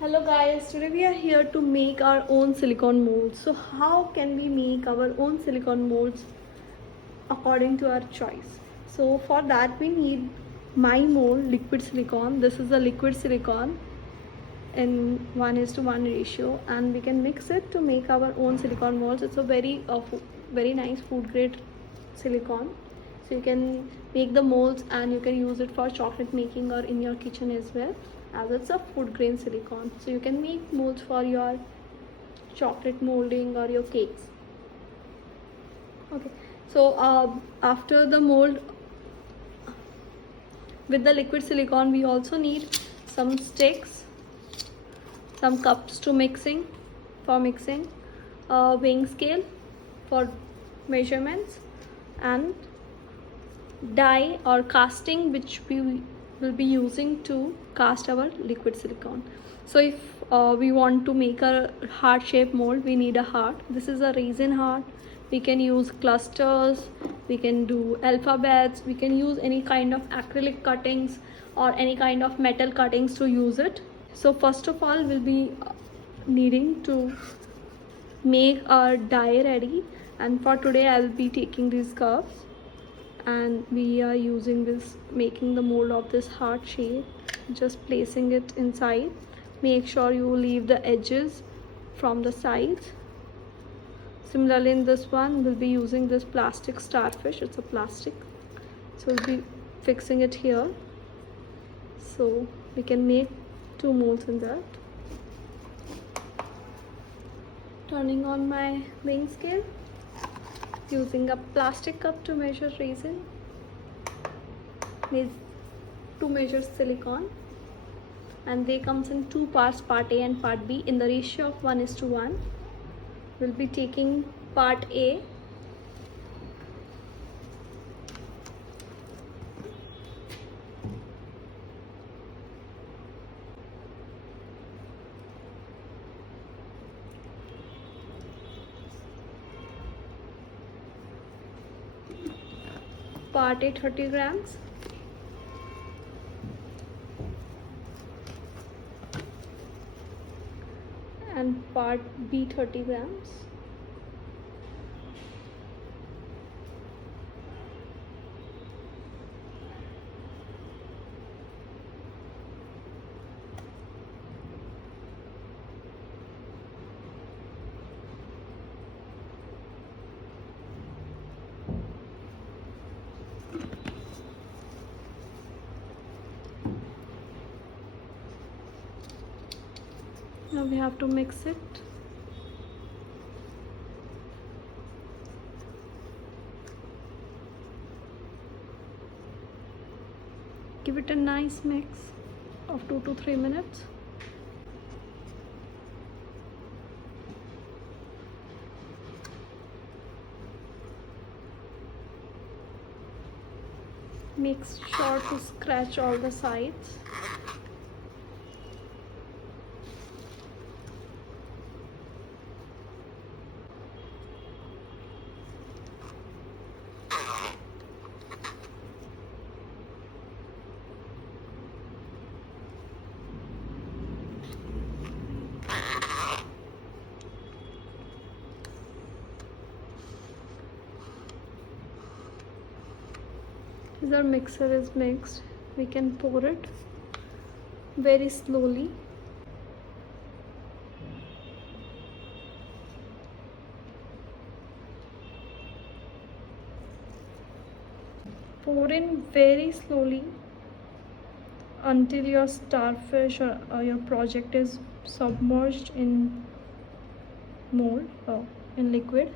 Hello guys, today we are here to make our own silicone molds. So how can we make our own silicone molds according to our choice? So for that we need my mold liquid silicone. This is a liquid silicone in 1:1 ratio, and we can mix it to make our own silicone molds. It's a very nice food grade silicone. So you can make the molds and you can use it for chocolate making or in your kitchen as well, as it's a food grain silicone. So you can make molds for your chocolate molding or your cakes. Okay, so after the mold with the liquid silicone, we also need some sticks, some cups to mixing, a weighing scale for measurements, and die or casting, which we will be using to cast our liquid silicone. So if we want to make a heart shape mold, we need a heart. This is a raisin heart. We can use clusters, we can do alphabets, we can use any kind of acrylic cuttings or any kind of metal cuttings to use it. So first of all, we'll be needing to make our die ready, and for today I'll be taking these curves and we are using this, making the mold of this heart shape, just placing it inside. Make sure you leave the edges from the sides. Similarly in this one, we'll be using this plastic starfish. It's a plastic, so we'll be fixing it here, so we can make two molds in that. Turning on my weighing scale, using a plastic cup to measure raisin, to measure silicone, and they comes in two parts, part A and part B, in the ratio of 1:1. We'll be taking part A, part A 30 grams, and part B 30 grams. Now we have to mix it. Give it a nice mix of 2 to 3 minutes. Make sure to scratch all the sides. As our mixer is mixed, we can pour it very slowly. Pour in very slowly until your starfish or your project is submerged in mold or in liquid.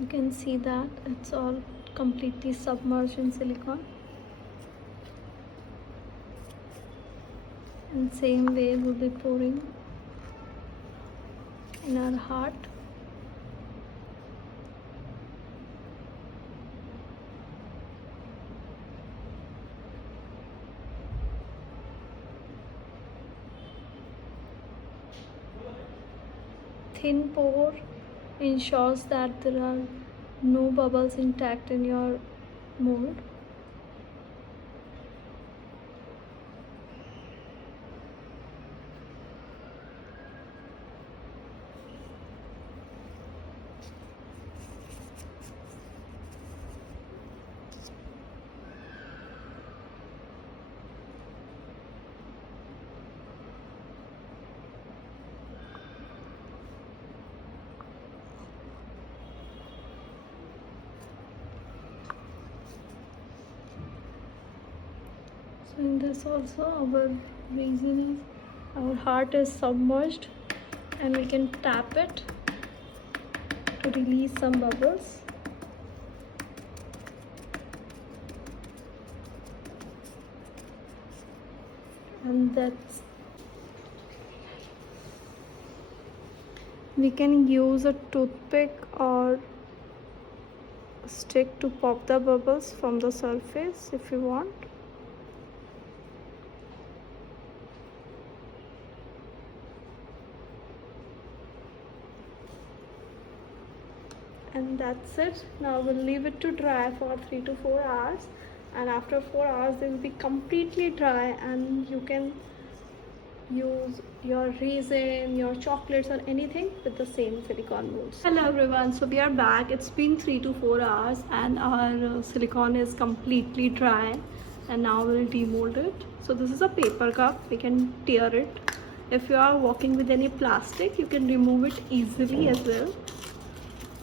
You can see that it's all completely submerged in silicone. And same way we'll be pouring in our heart. thin pour ensures that there are no bubbles intact in your mold. So in this also our raisin our heart is submerged, and we can tap it to release some bubbles. And that's we can use a toothpick or stick to pop the bubbles from the surface if you want. And that's it. Now we'll leave it to dry for 3 to 4 hours, and after 4 hours they will be completely dry, and you can use your raisin, your chocolates or anything with the same silicone molds. Hello everyone, so we are back. It's been 3 to 4 hours and our silicone is completely dry, and now we'll demold it. So this is a paper cup, we can tear it. If you are working with any plastic, you can remove it easily as well.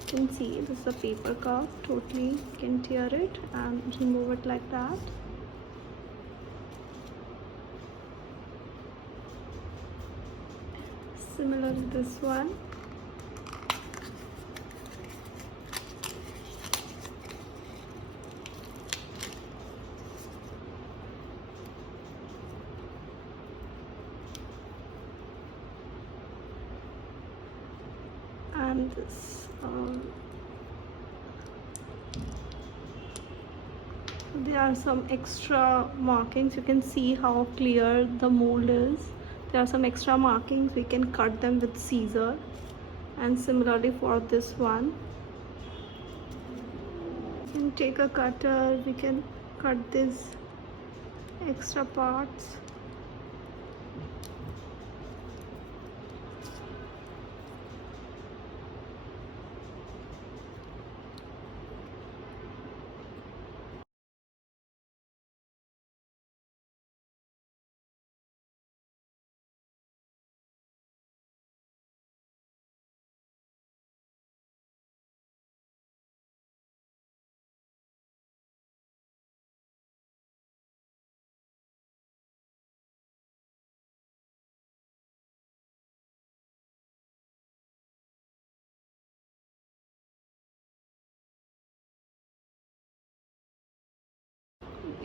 You can see this is a paper cup, totally you can tear it and remove it like that. Similar to this one. And this there are some extra markings. You can see how clear the mold is. There are some extra markings, we can cut them with scissor. And similarly for this one, you can take a cutter, we can cut these extra parts.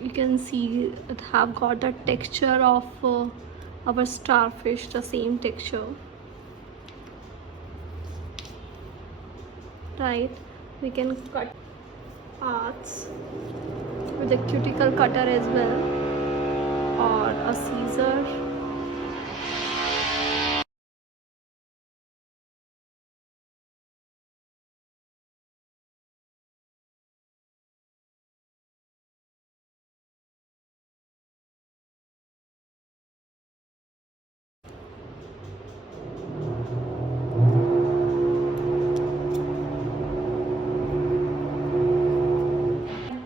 You can see it have got the texture of our starfish, the same texture, right? We can cut parts with a cuticle cutter as well, or a scissor.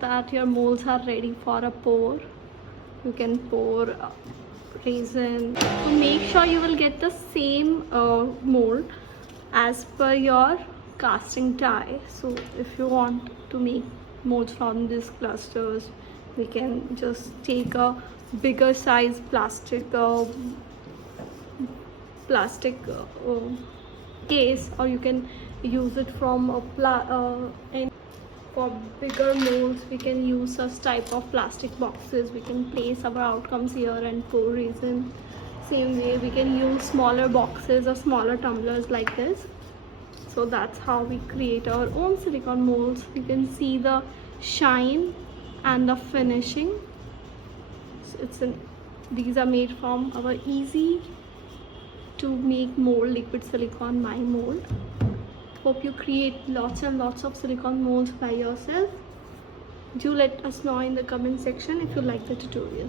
That your molds are ready for a pour. You can pour raisin. To make sure you will get the same mold as per your casting die. So if you want to make molds from these clusters, we can just take a bigger size plastic case, or you can use it from a for bigger molds. We can use such type of plastic boxes. We can place our outcomes here and pour raisin. Same way we can use smaller boxes or smaller tumblers like this. So that's how we create our own silicone molds. You can see the shine and the finishing. So these are made from our easy to make mold liquid silicone, my mold. Hope you create lots and lots of silicone molds by yourself. Do let us know in the comment section if you like the tutorial.